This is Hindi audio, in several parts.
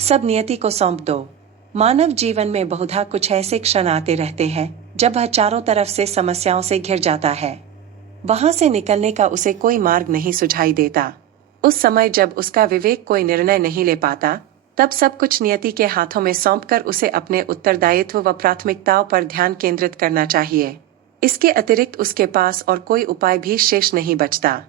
सब नियति को सौंप दो। मानव जीवन में बहुधा कुछ ऐसे क्षण आते रहते हैं जब वह चारों तरफ से समस्याओं से घिर जाता है। वहां से निकलने का उसे कोई मार्ग नहीं सुझाई देता। उस समय जब उसका विवेक कोई निर्णय नहीं ले पाता, तब सब कुछ नियति के हाथों में सौंपकर उसे अपने उत्तरदायित्व व प्राथमिकताओं पर ध्यान केंद्रित करना चाहिए। इसके अतिरिक्त उसके पास और कोई उपाय भी शेष नहीं बचता।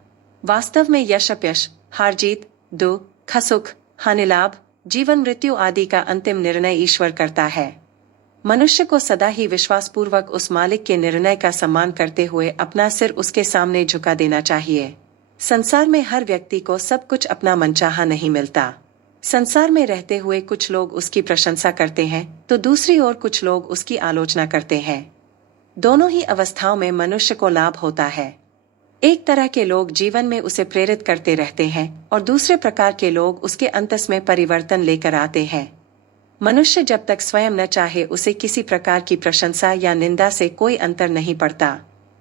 वास्तव में यश अपयश, हार जीत, दुख सुख, हानि लाभ, जीवन मृत्यु आदि का अंतिम निर्णय ईश्वर करता है। मनुष्य को सदा ही विश्वासपूर्वक उस मालिक के निर्णय का सम्मान करते हुए अपना सिर उसके सामने झुका देना चाहिए। संसार में हर व्यक्ति को सब कुछ अपना मनचाहा नहीं मिलता। संसार में रहते हुए कुछ लोग उसकी प्रशंसा करते हैं तो दूसरी ओर कुछ लोग उसकी आलोचना करते हैं। दोनों ही अवस्थाओं में मनुष्य को लाभ होता है। एक तरह के लोग जीवन में उसे प्रेरित करते रहते हैं और दूसरे प्रकार के लोग उसके अंतस में परिवर्तन लेकर आते हैं। मनुष्य जब तक स्वयं न चाहे उसे किसी प्रकार की प्रशंसा या निंदा से कोई अंतर नहीं पड़ता।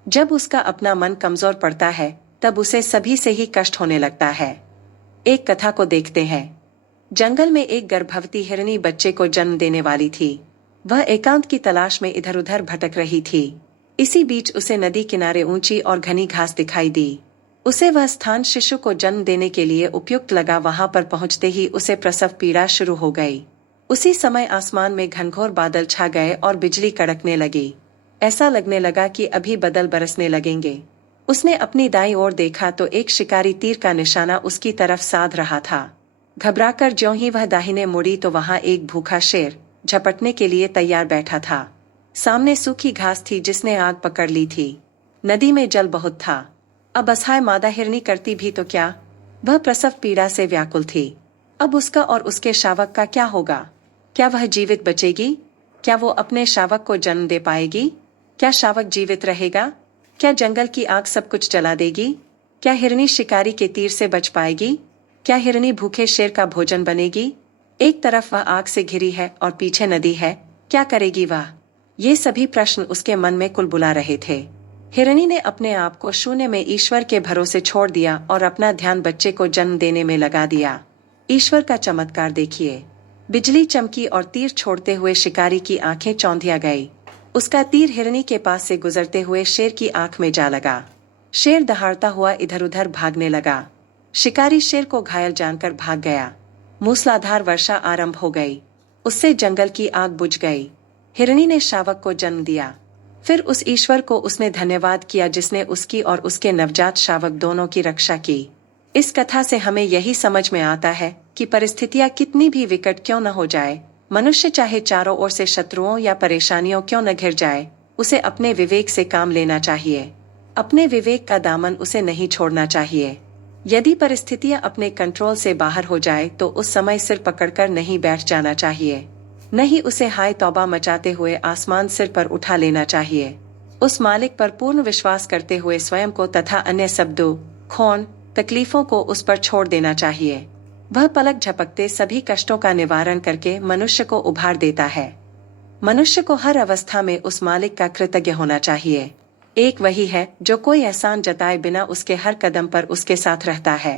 जब उसका अपना मन कमजोर पड़ता है तब उसे सभी से ही कष्ट होने लगता है। एक कथा को देखते हैं। जंगल में एक गर्भवती हिरनी बच्चे को जन्म देने वाली थी। वह एकांत की तलाश में इधर उधर भटक रही थी। इसी बीच उसे नदी किनारे ऊंची और घनी घास दिखाई दी। उसे वह स्थान शिशु को जन्म देने के लिए उपयुक्त लगा। वहां पर पहुंचते ही उसे प्रसव पीड़ा शुरू हो गई। उसी समय आसमान में घनघोर बादल छा गए और बिजली कड़कने लगी। ऐसा लगने लगा कि अभी बादल बरसने लगेंगे। उसने अपनी दाईं ओर देखा तो एक शिकारी तीर का निशाना उसकी तरफ साध रहा था। घबराकर ज्यों ही वह दाहिने मुड़ी तो वहां एक भूखा शेर झपटने के लिए तैयार बैठा था। सामने सूखी घास थी जिसने आग पकड़ ली थी। नदी में जल बहुत था। अब असहाय मादा हिरनी करती भी तो क्या। वह प्रसव पीड़ा से व्याकुल थी। अब उसका और उसके शावक का क्या होगा। क्या वह जीवित बचेगी? क्या वो अपने शावक को जन्म दे पाएगी? क्या शावक जीवित रहेगा? क्या जंगल की आग सब कुछ जला देगी? क्या हिरनी शिकारी के तीर से बच पाएगी? क्या हिरनी भूखे शेर का भोजन बनेगी? एक तरफ वह आग से घिरी है और पीछे नदी है। क्या करेगी वह? ये सभी प्रश्न उसके मन में कुलबुला रहे थे। हिरनी ने अपने आप को शून्य में ईश्वर के भरोसे छोड़ दिया और अपना ध्यान बच्चे को जन्म देने में लगा दिया। ईश्वर का चमत्कार देखिए। बिजली चमकी और तीर छोड़ते हुए शिकारी की आंखें चौंधिया गई। उसका तीर हिरनी के पास से गुजरते हुए शेर की आंख में जा लगा। शेर दहाड़ता हुआ इधर उधर भागने लगा। शिकारी शेर को घायल जानकर भाग गया। मूसलाधार वर्षा आरंभ हो गई। उससे जंगल की आग बुझ गई। हिरनी ने शावक को जन्म दिया। फिर उस ईश्वर को उसने धन्यवाद किया जिसने उसकी और उसके नवजात शावक दोनों की रक्षा की। इस कथा से हमें यही समझ में आता है कि परिस्थितियां कितनी भी विकट क्यों न हो जाए, मनुष्य चाहे चारों ओर से शत्रुओं या परेशानियों क्यों न घिर जाए, उसे अपने विवेक से काम लेना चाहिए। अपने विवेक का दामन उसे नहीं छोड़ना चाहिए। यदि परिस्थितियां अपने कंट्रोल से बाहर हो जाए तो उस समय सिर पकड़कर नहीं बैठ जाना चाहिए। नहीं उसे हाय तौबा मचाते हुए आसमान सिर पर उठा लेना चाहिए। उस मालिक पर पूर्ण विश्वास करते हुए स्वयं को तथा अन्य सब दुख, खून, तकलीफों को उस पर छोड़ देना चाहिए। वह पलक झपकते सभी कष्टों का निवारण करके मनुष्य को उभार देता है। मनुष्य को हर अवस्था में उस मालिक का कृतज्ञ होना चाहिए। एक वही है जो कोई एहसान जताए बिना उसके हर कदम पर उसके साथ रहता है।